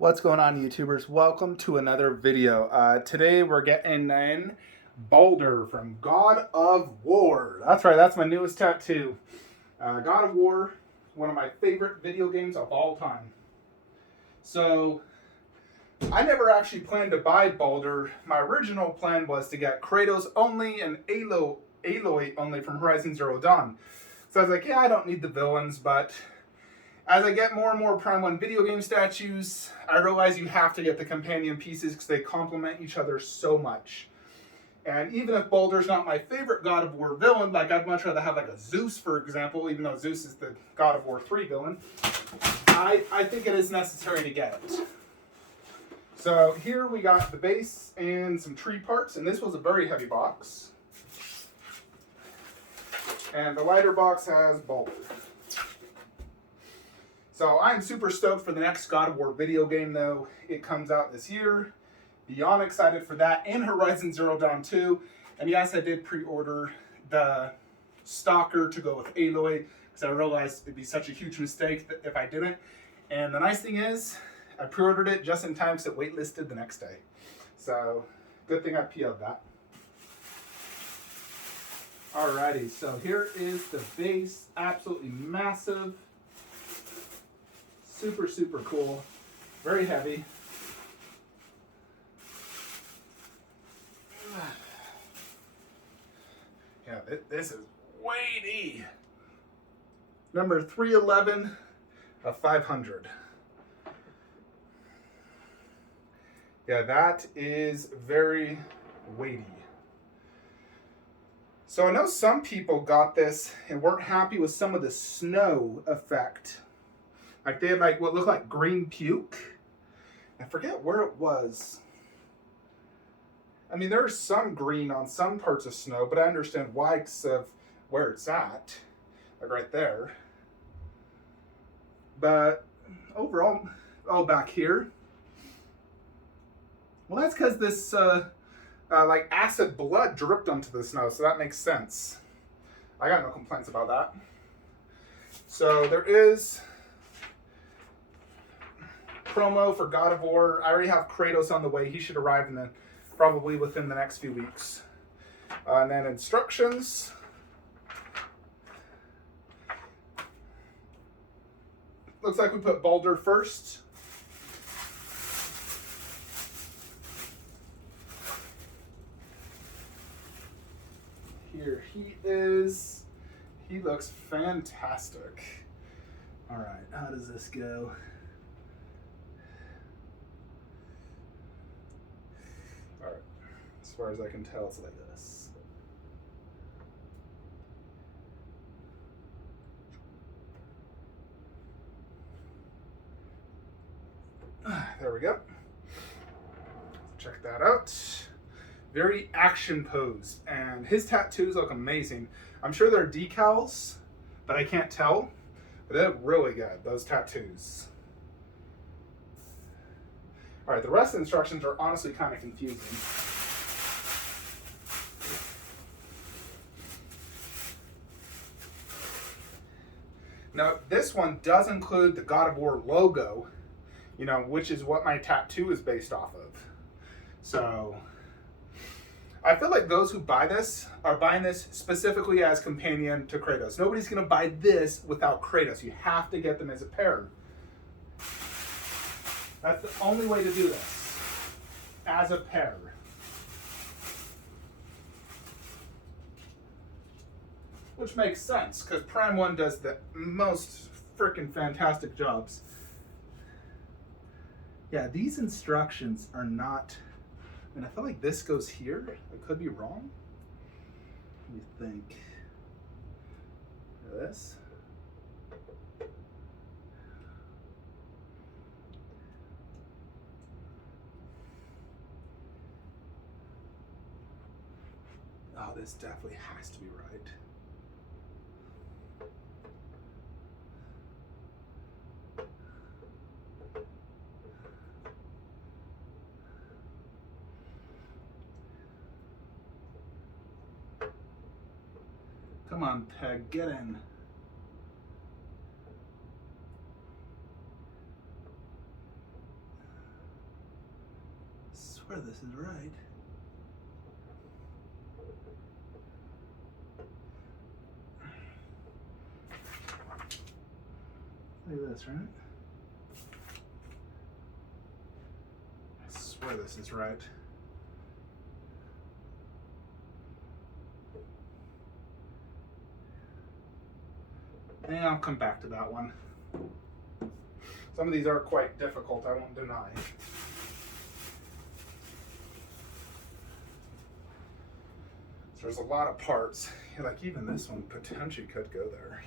What's going on, YouTubers? Welcome to another video. Today we're getting in Baldur from God of War. That's right, that's my newest tattoo. God of War, one of my favorite video games of all time. So, I never actually planned to buy Baldur. My original plan was to get Kratos only and Aloy only from Horizon Zero Dawn. So I was like, yeah, I don't need the villains, but as I get more and more Prime 1 video game statues, I realize you have to get the companion pieces because they complement each other so much. And even if Baldur's not my favorite God of War villain, like I'd much rather have like a Zeus, for example, even though Zeus is the God of War 3 villain, I think it is necessary to get it. So here we got the base and some tree parts, and this was a very heavy box. And the lighter box has Baldur. So I'm super stoked for the next God of War video game, though. It comes out this year. Beyond excited for that and Horizon Zero Dawn 2. And yes, I did pre-order the Stalker to go with Aloy because I realized it'd be such a huge mistake if I didn't. And the nice thing is, I pre-ordered it just in time because it waitlisted the next day. So, good thing I PO'd that. Alrighty, so here is the base. Absolutely massive. Super, super cool. Very heavy. Yeah, this is weighty. Number 311 of 500. Yeah, that is very weighty. So I know some people got this and weren't happy with some of the snow effect. Like they had like what looked like green puke. I forget where it was. I mean, there's some green on some parts of snow, but I understand why because of where it's at. Like right there. But overall, oh, back here. Well, that's because this like acid blood dripped onto the snow, so that makes sense. I got no complaints about that. So there is promo for God of War. I already have Kratos on the way. He should arrive probably within the next few weeks. And then instructions. Looks like we put Baldur first. Here he is. He looks fantastic. All right, how does this go? All right, as far as I can tell, it's like this. There we go. Check that out. Very action posed, and his tattoos look amazing. I'm sure they're decals, but I can't tell. But they look really good, those tattoos. All right, the rest of the instructions are honestly kind of confusing. Now, this one does include the God of War logo, you know, which is what my tattoo is based off of. So, I feel like those who buy this are buying this specifically as companion to Kratos. Nobody's going to buy this without Kratos. You have to get them as a pair. That's the only way to do this. As a pair. Which makes sense, because Prime 1 does the most freaking fantastic jobs. Yeah, these instructions are not... I feel like this goes here. I could be wrong. Let me think. This. Oh, this definitely has to be right. Come on, Peg, get in. swear this is right. Look at this, right? I swear this is right. And I'll come back to that one. Some of these are quite difficult, I won't deny. So there's a lot of parts. Like even this one potentially could go there.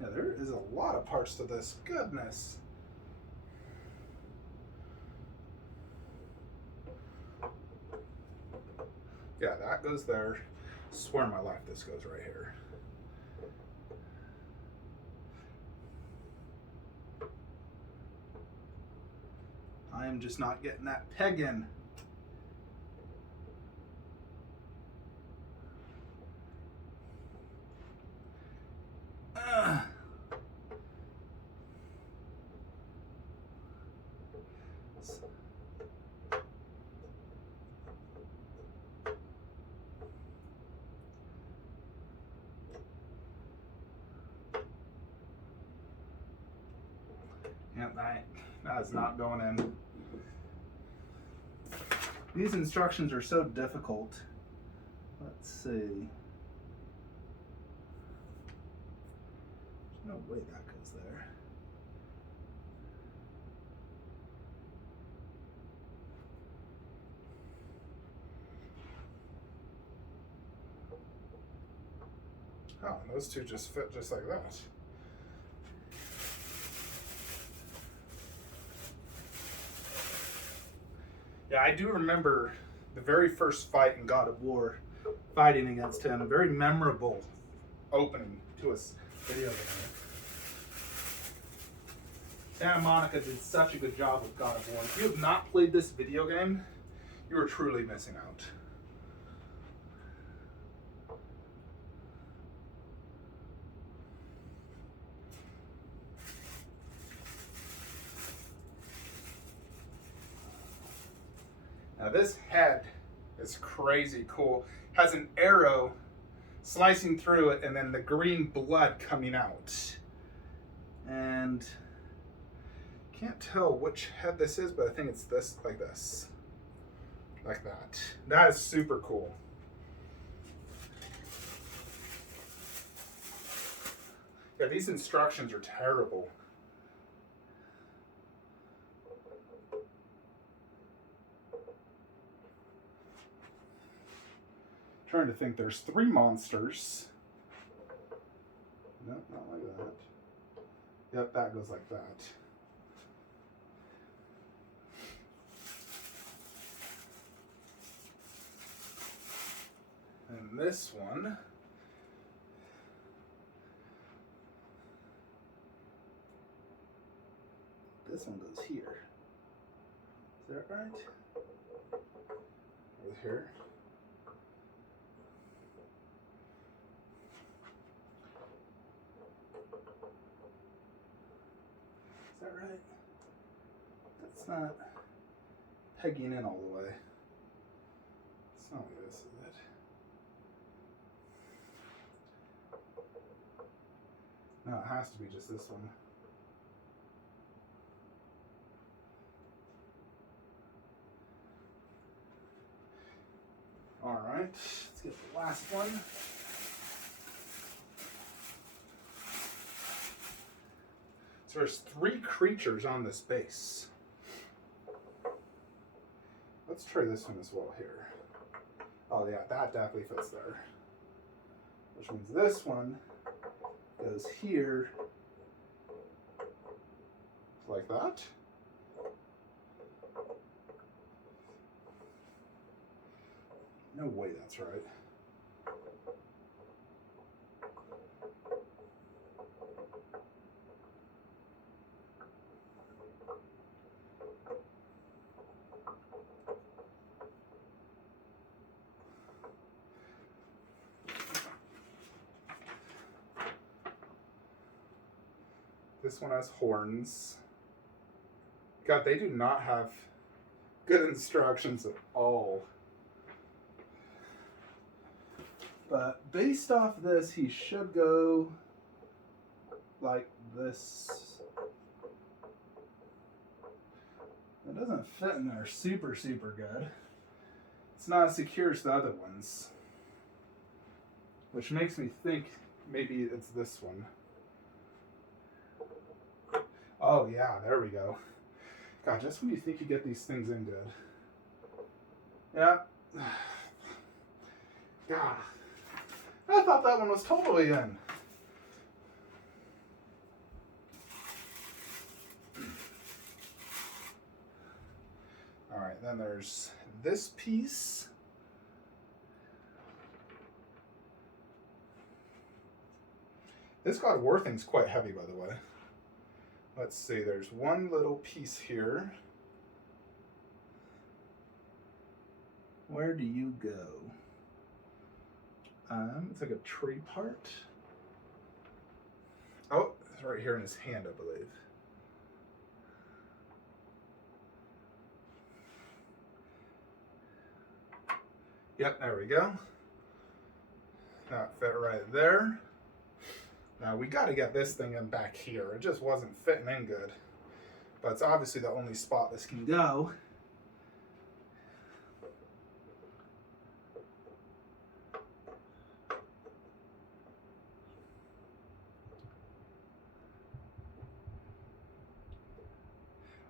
Yeah, there is a lot of parts to this. Goodness. Yeah, that goes there. Swear my life this goes right here. I am just not getting that peg in. Yep, that is not going in. These instructions are so difficult. Let's see. There's no way that goes there. Oh, and those two just fit just like that. Yeah, I do remember the very first fight in God of War, fighting against him. A very memorable opening to a video game. Santa Monica did such a good job with God of War. If you have not played this video game, you are truly missing out. Now this head is crazy cool. Has an arrow slicing through it and then the green blood coming out. And can't tell which head this is, but I think it's this, like this. Like that. That is super cool. Yeah, these instructions are terrible. Trying to think, there's 3 monsters. Nope, not like that. Yep, that goes like that. And this one, this one goes here. Is that right? Over here. Is that right? That's not pegging in all the way. It's not like this, is it? No, it has to be just this one. All right, let's get the last one. So there's 3 creatures on this base. Let's try this one as well here. Oh yeah, that definitely fits there. Which means this one goes here, like that. No way that's right. This one has horns. God, they do not have good instructions at all. But based off this, he should go like this. It doesn't fit in there super good. It's not as secure as the other ones, which makes me think maybe it's this one. Oh yeah, there we go. God, just when you think you get these things in good. Yeah. God. I thought that one was totally in. Alright, then there's this piece. This God of War thing's quite heavy, by the way. Let's see, there's one little piece here. Where do you go? It's like a tree part. Oh, it's right here in his hand, I believe. Yep, there we go. That fit right there. Now we got to get this thing in back here. It just wasn't fitting in good. But it's obviously the only spot this can go.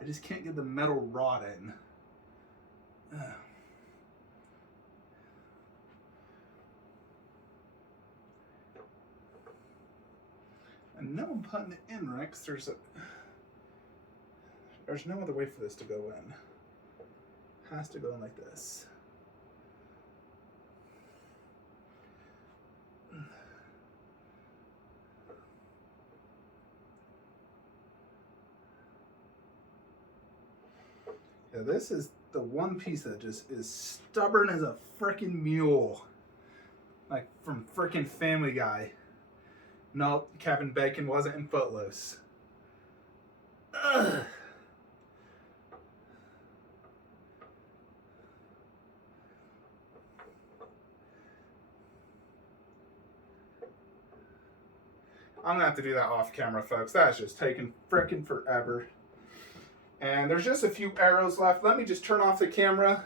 I just can't get the metal rod in. And no one putting it in, right? 'Cause there's no other way for this to go in. It has to go in like this. Yeah, this is the one piece that just is stubborn as a frickin' mule. Like from frickin' Family Guy. No, Kevin Bacon wasn't in Footloose. Ugh. I'm gonna have to do that off camera, folks. That's just taking frickin' forever. And there's just a few arrows left. Let me just turn off the camera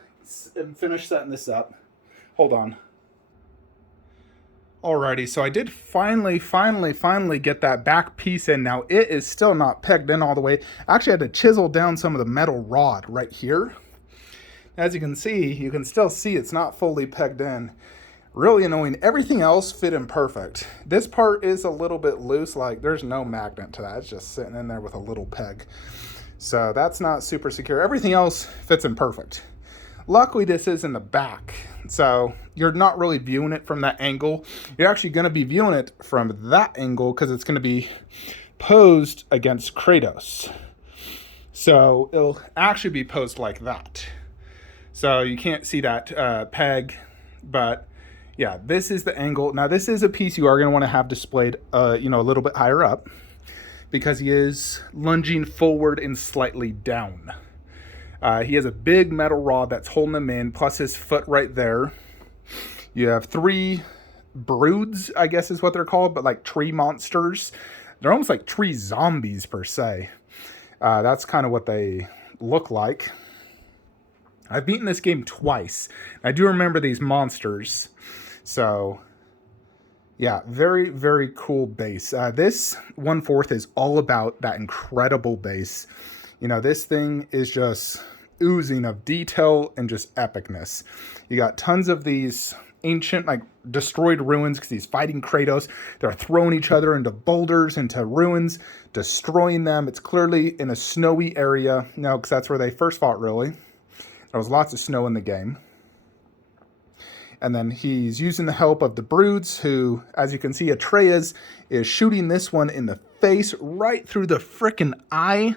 and finish setting this up. Hold on. Alrighty, so I did finally get that back piece in. Now, it is still not pegged in all the way. I actually had to chisel down some of the metal rod right here. As you can still see it's not fully pegged in. Really annoying. Everything else fit in perfect. This part is a little bit loose, like there's no magnet to that. It's just sitting in there with a little peg. So that's not super secure. Everything else fits in perfect. Luckily, this is in the back, so you're not really viewing it from that angle. You're actually going to be viewing it from that angle because it's going to be posed against Kratos. So it'll actually be posed like that. So you can't see that peg, but yeah, this is the angle. Now, this is a piece you are going to want to have displayed, a little bit higher up because he is lunging forward and slightly down. He has a big metal rod that's holding him in, plus his foot right there. You have 3 broods, I guess is what they're called, but like tree monsters. They're almost like tree zombies per se. That's kind of what they look like. I've beaten this game twice. I do remember these monsters. So, yeah, very, very cool base. This 1/4 is all about that incredible base. This thing is just oozing of detail and just epicness. You got tons of these ancient, like, destroyed ruins because he's fighting Kratos. They're throwing each other into boulders, into ruins, destroying them. It's clearly in a snowy area. No, because that's where they first fought, really. There was lots of snow in the game. And then he's using the help of the broods who, as you can see, Atreus is shooting this one in the face right through the frickin' eye.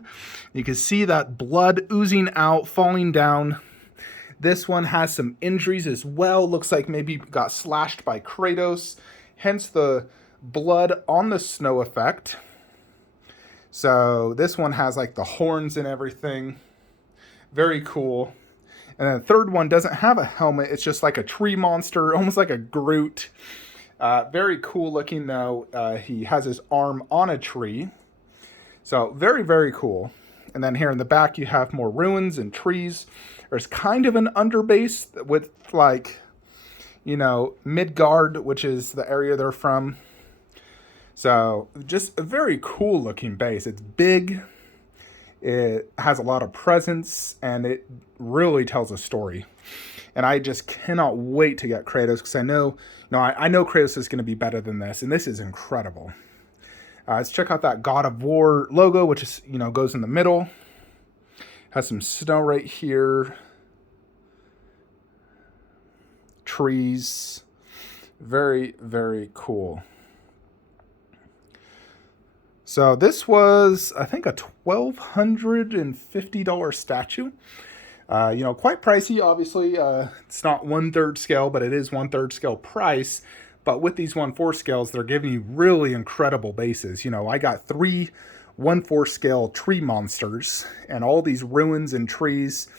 You can see that blood oozing out, falling down. This one has some injuries as well. Looks like maybe got slashed by Kratos. Hence the blood on the snow effect. So this one has like the horns and everything. Very cool. And then the third one doesn't have a helmet. It's just like a tree monster, almost like a Groot. Very cool looking though. He has his arm on a tree. So very, very cool. And then here in the back, you have more ruins and trees. There's kind of an underbase with like, you know, Midgard, which is the area they're from. So just a very cool looking base. It's big. It has a lot of presence and it really tells a story. And I just cannot wait to get Kratos because I know Kratos is going to be better than this. And this is incredible. Let's check out that God of War logo, which is, you know, goes in the middle. Has some snow right here. Trees. Very, very cool. So this was, I think, a $1,250 statue. You know, quite pricey, obviously. It's not 1/3 scale, but it is 1/3 scale price. But with these 1/4 scales, they're giving you really incredible bases. You know, I got 3 1/4 scale tree monsters and all these ruins and trees.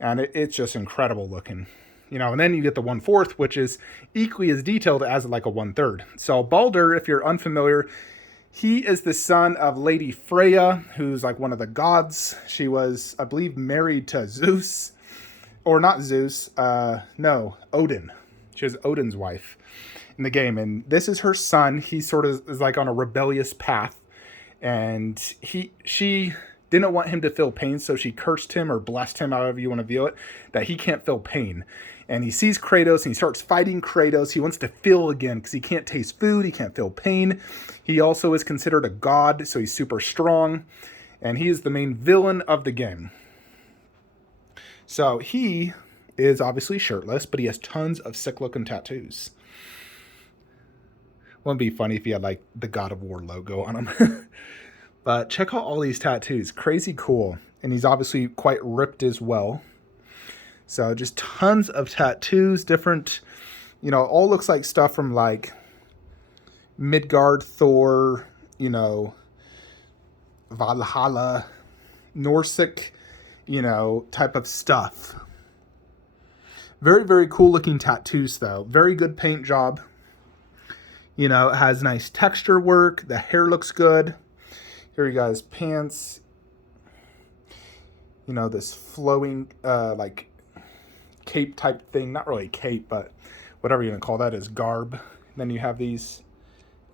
And it's just incredible looking. You know, and then you get the 1/4, which is equally as detailed as like a 1/3. So Baldur, if you're unfamiliar, he is the son of Lady Freya, who's like one of the gods. She was, I believe, married to Zeus. Or not Zeus, no, Odin. She was Odin's wife in the game. And this is her son. He sort of is like on a rebellious path. And she didn't want him to feel pain, so she cursed him or blessed him, however you want to view it, that he can't feel pain. And he sees Kratos and he starts fighting Kratos. He wants to feel again because he can't taste food. He can't feel pain. He also is considered a god, so he's super strong. And he is the main villain of the game. So he is obviously shirtless, but he has tons of sick looking tattoos. Wouldn't it be funny if he had like the God of War logo on him? But check out all these tattoos. Crazy cool. And he's obviously quite ripped as well. So just tons of tattoos, different, you know, all looks like stuff from like Midgard, Thor, you know, Valhalla, Norsic, you know, type of stuff. Very, very cool looking tattoos though. Very good paint job. You know, it has nice texture work. The hair looks good. Here you guys, pants. You know, this flowing, like, cape type thing. Not really cape, but whatever you're going to call that is garb. And then you have these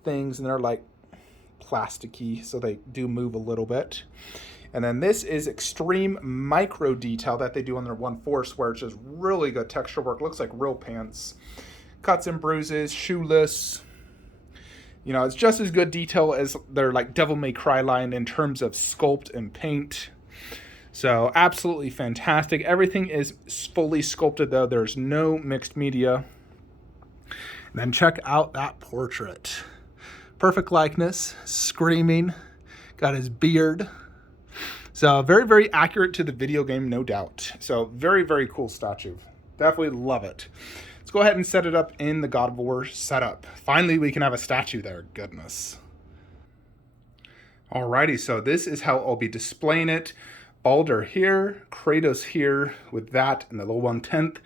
things, and they're, like, plasticky, so they do move a little bit. And then this is extreme micro detail that they do on their 1/4, where it's just really good texture work. Looks like real pants. Cuts and bruises, shoeless. You know, it's just as good detail as their like Devil May Cry line in terms of sculpt and paint. So absolutely fantastic. Everything is fully sculpted though. There's no mixed media. And then check out that portrait. Perfect likeness, screaming, got his beard. So very, very accurate to the video game, no doubt. So very, very cool statue. Definitely love it. Let's go ahead and set it up in the God of War setup. Finally, we can have a statue there. Goodness. Alrighty, so this is how I'll be displaying it. Baldur here, Kratos here with that and the little 1/10,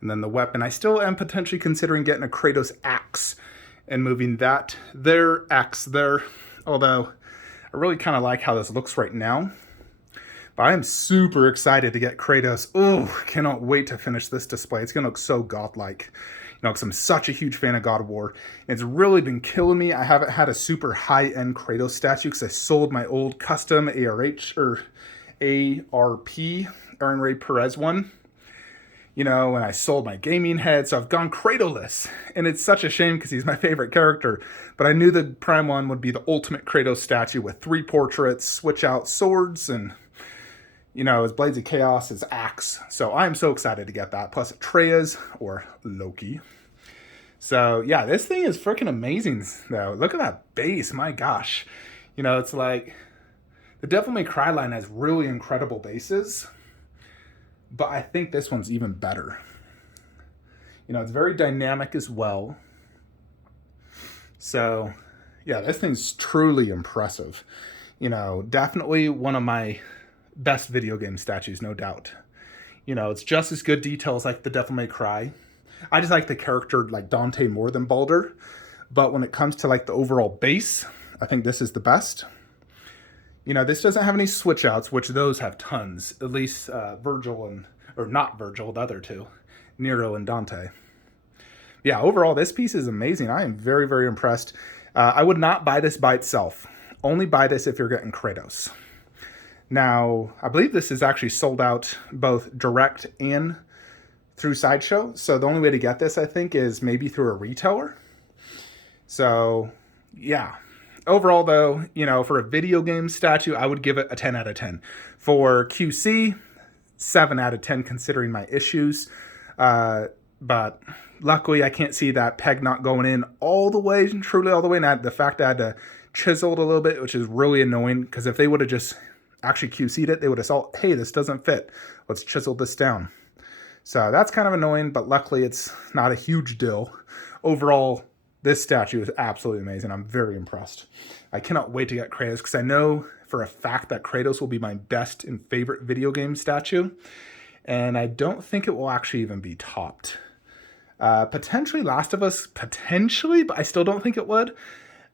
and then the weapon. I still am potentially considering getting a Kratos axe and moving that there, axe there. Although, I really kind of like how this looks right now. But I am super excited to get Kratos. Oh, cannot wait to finish this display. It's going to look so godlike. You know, because I'm such a huge fan of God of War. It's really been killing me. I haven't had a super high-end Kratos statue because I sold my old custom ARP, Aaron Ray Perez one. You know, and I sold my gaming head, so I've gone Kratoless. And it's such a shame because he's my favorite character. But I knew the Prime one would be the ultimate Kratos statue with 3 portraits, switch out swords, and you know, his Blades of Chaos, his axe. So I'm so excited to get that. Plus Atreus, or Loki. So yeah, this thing is freaking amazing though. Look at that base, my gosh. You know, it's like, the Devil May Cry line has really incredible bases. But I think this one's even better. You know, it's very dynamic as well. So yeah, this thing's truly impressive. You know, definitely one of my best video game statues, no doubt. You know, it's just as good detail as like the Devil May Cry. I just like the character like Dante more than Baldur. But when it comes to like the overall base, I think this is the best. You know, this doesn't have any switch outs, which those have tons. At least Virgil and, or not Virgil, the other two, Nero and Dante. Yeah, overall, this piece is amazing. I am very, very impressed. I would not buy this by itself. Only buy this if you're getting Kratos. Now, I believe this is actually sold out both direct and through Sideshow. So the only way to get this, I think, is maybe through a retailer. So, yeah. Overall, though, you know, for a video game statue, I would give it a 10 out of 10. For QC, 7 out of 10 considering my issues. But luckily, I can't see that peg not going in all the way, truly all the way. And the fact that I had to chisel it a little bit, which is really annoying, because if they would have just actually QC'd it, they would have saw, hey, this doesn't fit. Let's chisel this down. So that's kind of annoying, but luckily it's not a huge deal. Overall, this statue is absolutely amazing. I'm very impressed. I cannot wait to get Kratos, because I know for a fact that Kratos will be my best and favorite video game sattue. And I don't think it will actually even be topped. Potentially Last of Us, potentially, but I still don't think it would.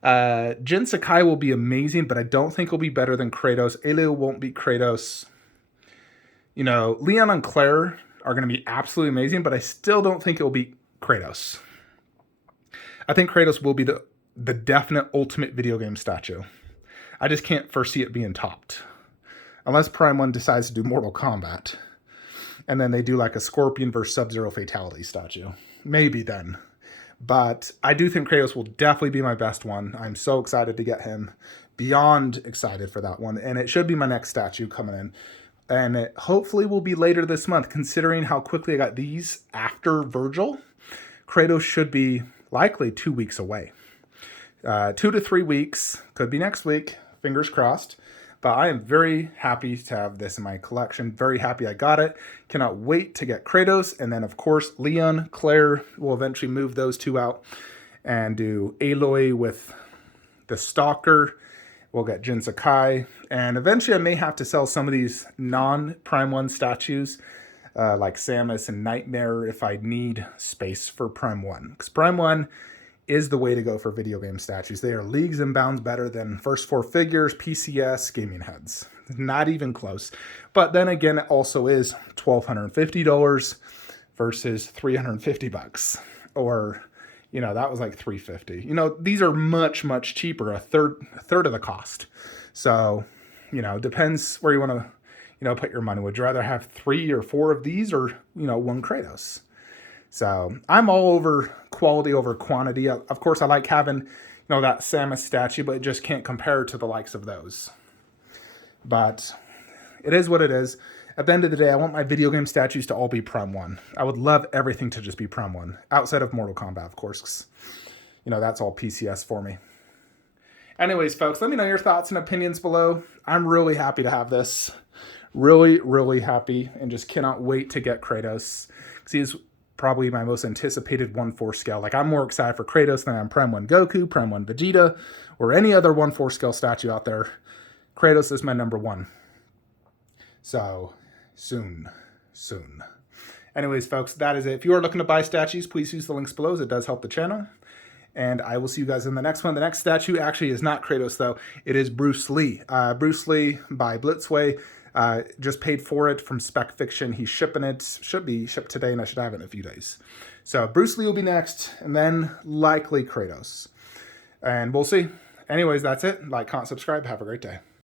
Jin Sakai will be amazing, but I don't think it'll be better than Kratos. Aloy won't beat Kratos. You know, Leon and Claire are going to be absolutely amazing, but I still don't think it will beat Kratos. I think Kratos will be the definite ultimate video game statue. I just can't foresee it being topped. Unless Prime 1 decides to do Mortal Kombat. And then they do like a Scorpion versus Sub-Zero Fatality statue. Maybe then. But I do think Kratos will definitely be my best one. I'm so excited to get him. Beyond excited for that one. And it should be my next statue coming in. And it hopefully will be later this month, considering how quickly I got these after Virgil. Kratos should be likely 2 weeks away. 2 to 3 weeks. Could be next week. Fingers crossed. But I am very happy to have this in my collection. Very happy I got it. Cannot wait to get Kratos. And then, of course, Leon, Claire, will eventually move those two out. And do Aloy with the Stalker. We'll get Jin Sakai. And eventually I may have to sell some of these non-Prime 1 statues. Like Samus and Nightmare if I need space for Prime 1. Because Prime 1 is the way to go for video game statues. They are leagues and bounds better than First Four Figures, PCS, Gaming Heads. Not even close. But then again, it also is $1,250 versus $350. Or, you know, that was like $350. You know, these are much, much cheaper. A third of the cost. So, you know, depends where you want to, you know, put your money. Would you rather have 3 or 4 of these, or, you know, 1 Kratos? So I'm all over quality over quantity. Of course, I like having, you know, that Samus statue, but it just can't compare to the likes of those. But it is what it is. At the end of the day, I want my video game statues to all be Prime 1. I would love everything to just be Prime 1, outside of Mortal Kombat, of course. 'Cause, you know, that's all PCS for me. Anyways, folks, let me know your thoughts and opinions below. I'm really happy to have this. Really, really happy, and just cannot wait to get Kratos. Because he's probably my most anticipated 1/4 scale. Like, I'm more excited for Kratos than I'm Prime 1 Goku, Prime 1 Vegeta, or any other 1/4 scale statue out there. Kratos is my number 1. So, soon. Anyways, folks, that is it. If you are looking to buy statues, please use the links below, as it does help the channel. And I will see you guys in the next one. The next statue actually is not Kratos, though. It is Bruce Lee. Bruce Lee by Blitzway. Just paid for it from Spec Fiction. He's shipping it. Should be shipped today, and I should have it in a few days. So Bruce Lee will be next, and then likely Kratos. And we'll see. Anyways, that's it. Like, comment, subscribe. Have a great day.